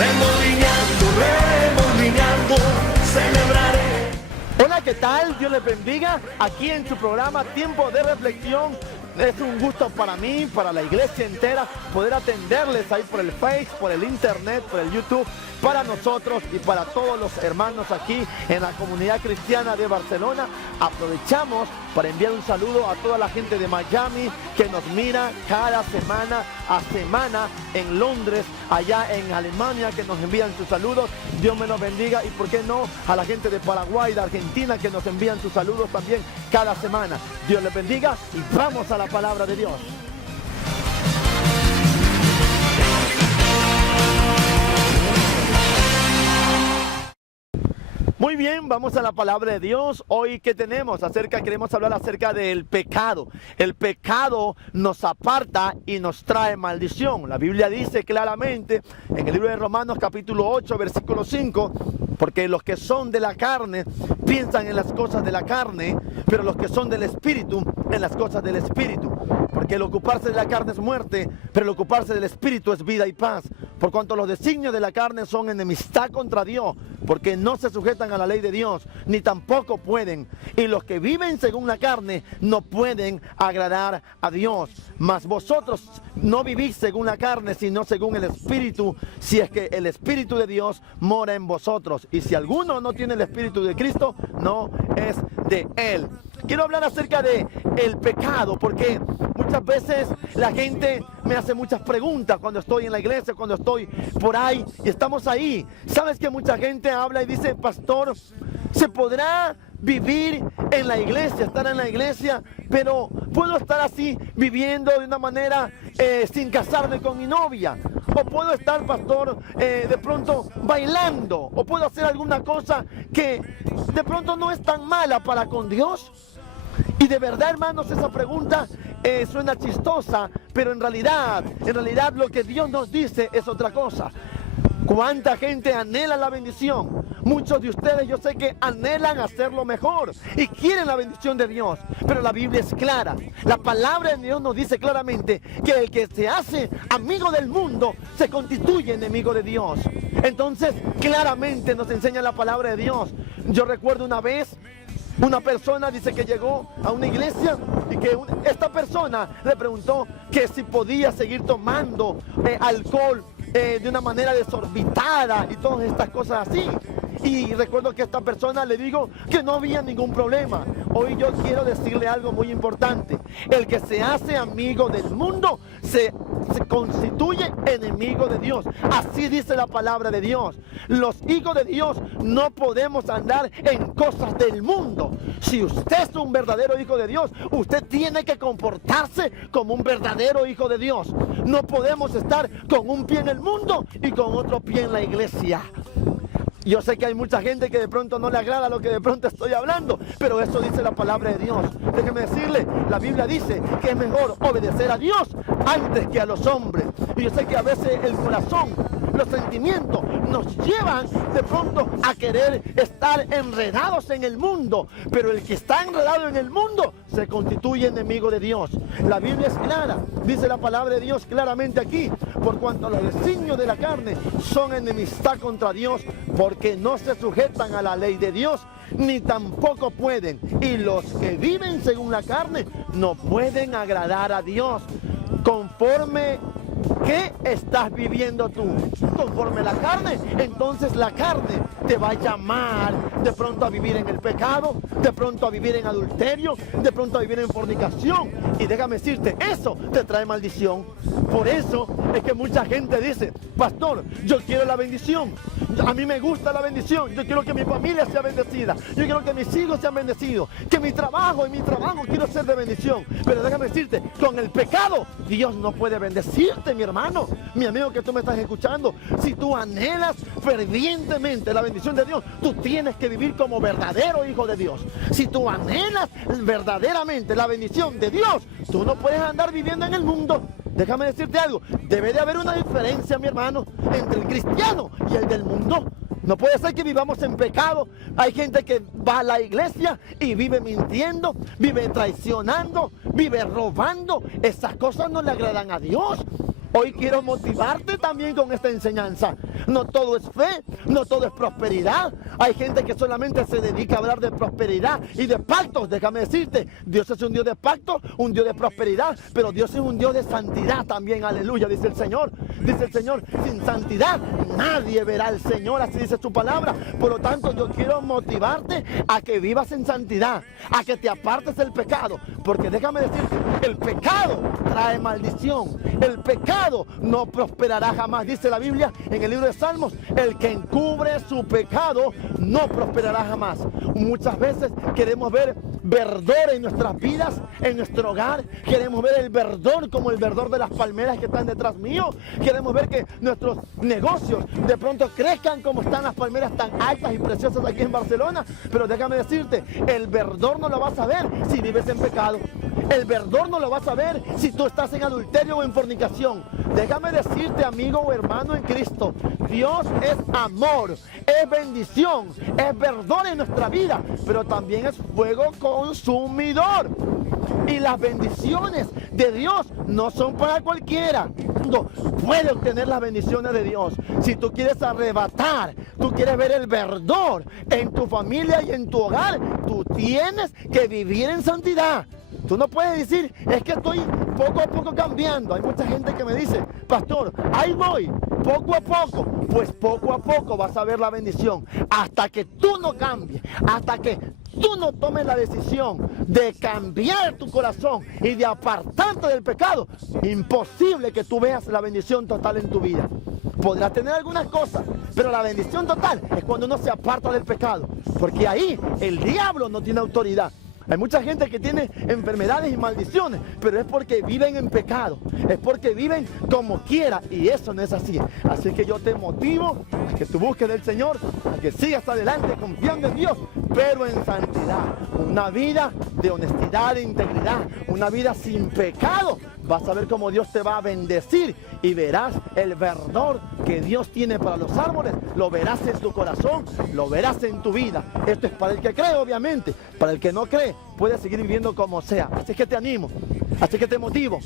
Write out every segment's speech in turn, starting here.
remolineando, celebraré. Hola, ¿qué tal? Dios les bendiga. Aquí en su programa Tiempo de Reflexión. Es un gusto para mí, para la iglesia entera, poder atenderles ahí por el Face, por el Internet, por el YouTube, para nosotros y para todos los hermanos aquí en la comunidad cristiana de Barcelona. Aprovechamos para enviar un saludo a toda la gente de Miami que nos mira cada semana a semana, en Londres, allá en Alemania, que nos envían sus saludos. Dios me los bendiga. Y por qué no, a la gente de Paraguay, de Argentina, que nos envían sus saludos también cada semana. Dios les bendiga y vamos a la palabra de Dios. Muy bien, vamos a la palabra de Dios. Hoy, ¿qué tenemos? Queremos hablar acerca del pecado. El pecado nos aparta y nos trae maldición. La Biblia dice claramente en el libro de Romanos capítulo 8, versículo 5, porque los que son de la carne piensan en las cosas de la carne, pero los que son del Espíritu en las cosas del Espíritu. Porque el ocuparse de la carne es muerte, pero el ocuparse del Espíritu es vida y paz. Por cuanto los designios de la carne son enemistad contra Dios, porque no se sujetan a la ley de Dios, ni tampoco pueden. Y los que viven según la carne no pueden agradar a Dios. Mas vosotros no vivís según la carne, sino según el Espíritu, si es que el Espíritu de Dios mora en vosotros. Y si alguno no tiene el Espíritu de Cristo, no es de él. Quiero hablar acerca de el pecado, porque muchas veces la gente me hace muchas preguntas cuando estoy en la iglesia, cuando estoy por ahí y estamos ahí. Sabes que mucha gente habla y dice: pastor, ¿se podrá vivir en la iglesia, estar en la iglesia, pero puedo estar así viviendo de una manera sin casarme con mi novia? O puedo estar, pastor, de pronto bailando, o puedo hacer alguna cosa que de pronto no es tan mala para con Dios. Y de verdad, hermanos, esa pregunta suena chistosa, pero en realidad lo que Dios nos dice es otra cosa. ¿Cuánta gente anhela la bendición? Muchos de ustedes, yo sé que anhelan hacerlo mejor y quieren la bendición de Dios, pero la Biblia es clara. La palabra de Dios nos dice claramente que el que se hace amigo del mundo se constituye enemigo de Dios. Entonces, claramente nos enseña la palabra de Dios. Yo recuerdo una vez, una persona dice que llegó a una iglesia y que esta persona le preguntó que si podía seguir tomando alcohol de una manera desorbitada y todas estas cosas así. Y recuerdo que a esta persona le digo que no había ningún problema. Hoy yo quiero decirle algo muy importante. El que se hace amigo del mundo se constituye enemigo de Dios. Así dice la palabra de Dios. Los hijos de Dios no podemos andar en cosas del mundo. Si usted es un verdadero hijo de Dios, usted tiene que comportarse como un verdadero hijo de Dios. No podemos estar con un pie en el mundo y con otro pie en la iglesia. Yo sé que hay mucha gente que de pronto no le agrada lo que de pronto estoy hablando, pero eso dice la palabra de Dios. Déjeme decirle, la Biblia dice que es mejor obedecer a Dios antes que a los hombres. Y yo sé que a veces el corazón, los sentimientos nos llevan de pronto a querer estar enredados en el mundo, pero el que está enredado en el mundo se constituye enemigo de Dios. La Biblia es clara, dice la palabra de Dios claramente aquí: por cuanto los designios de la carne son enemistad contra Dios, porque no se sujetan a la ley de Dios, ni tampoco pueden. Y los que viven según la carne no pueden agradar a Dios. Conforme ¿qué estás viviendo tú? Conforme la carne. Entonces la carne te va a llamar de pronto a vivir en el pecado, de pronto a vivir en adulterio, de pronto a vivir en fornicación. Y déjame decirte, eso te trae maldición. Por eso es que mucha gente dice: pastor, yo quiero la bendición, a mí me gusta la bendición, yo quiero que mi familia sea bendecida, yo quiero que mis hijos sean bendecidos, que en mi trabajo quiero ser de bendición. Pero déjame decirte, con el pecado Dios no puede bendecirte, mi hermano, mi amigo que tú me estás escuchando. Si tú anhelas fervientemente la bendición de Dios, tú tienes que vivir como verdadero hijo de Dios. Si tú anhelas verdaderamente la bendición de Dios, tú no puedes andar viviendo en el mundo. Déjame decirte algo, debe de haber una diferencia, mi hermano, entre el cristiano y el del mundo. No puede ser que vivamos en pecado. Hay gente que va a la iglesia y vive mintiendo, vive traicionando, vive robando. Esas cosas no le agradan a Dios. Hoy quiero motivarte también con esta enseñanza. No todo es fe, no todo es prosperidad. Hay gente que solamente se dedica a hablar de prosperidad y de pactos. Déjame decirte, Dios es un Dios de pactos, un Dios de prosperidad, pero Dios es un Dios de santidad también. Aleluya, dice el Señor. Dice el Señor, sin santidad nadie verá al Señor, así dice su palabra. Por lo tanto, yo quiero motivarte a que vivas en santidad, a que te apartes del pecado, porque déjame decirte, el pecado trae maldición. El pecado no prosperará jamás, dice la Biblia en el libro de Salmos. El que encubre su pecado no prosperará jamás. Muchas veces queremos ver verdor en nuestras vidas, en nuestro hogar. Queremos ver el verdor como el verdor de las palmeras que están detrás mío. Queremos ver que nuestros negocios de pronto crezcan como están las palmeras tan altas y preciosas aquí en Barcelona. Pero déjame decirte, el verdor no lo vas a ver si vives en pecado. El verdor no lo vas a ver si tú estás en adulterio o en fornicación. Déjame decirte, amigo o hermano en Cristo, Dios es amor, es bendición, es verdor en nuestra vida, pero también es fuego consumidor. Y las bendiciones de Dios no son para cualquiera. No puede obtener las bendiciones de Dios. Si tú quieres arrebatar, tú quieres ver el verdor en tu familia y en tu hogar, tú tienes que vivir en santidad. Tú no puedes decir, es que estoy poco a poco cambiando. Hay mucha gente que me dice, pastor, ahí voy, poco a poco. Pues poco a poco vas a ver la bendición. Hasta que tú no cambies, hasta que tú no tomes la decisión de cambiar tu corazón y de apartarte del pecado, imposible que tú veas la bendición total en tu vida. Podrás tener algunas cosas, pero la bendición total es cuando uno se aparta del pecado, porque ahí el diablo no tiene autoridad. Hay mucha gente que tiene enfermedades y maldiciones, pero es porque viven en pecado, es porque viven como quiera, y eso no es así. Así que yo te motivo a que tú busques del Señor, a que sigas adelante confiando en Dios, pero en santidad. Una vida de honestidad e integridad, una vida sin pecado. Vas a ver cómo Dios te va a bendecir y verás el verdor que Dios tiene para los árboles. Lo verás en tu corazón, lo verás en tu vida. Esto es para el que cree, obviamente. Para el que no cree, puede seguir viviendo como sea. Así que te animo, así que te motivo.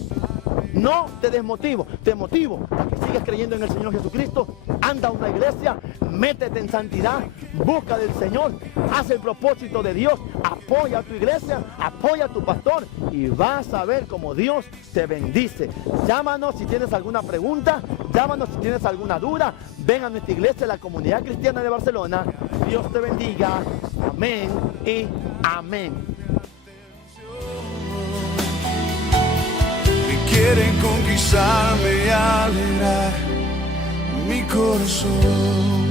No te desmotivo, te motivo a que sigas creyendo en el Señor Jesucristo. Anda a una iglesia, métete en santidad, busca del Señor, haz el propósito de Dios, apoya a tu iglesia, apoya a tu pastor y vas a ver cómo Dios te bendice. Llámanos si tienes alguna pregunta, llámanos si tienes alguna duda. Ven a nuestra iglesia, la Comunidad Cristiana de Barcelona. Dios te bendiga. Amén y amén. Quieren conquistarme y alegrar mi corazón.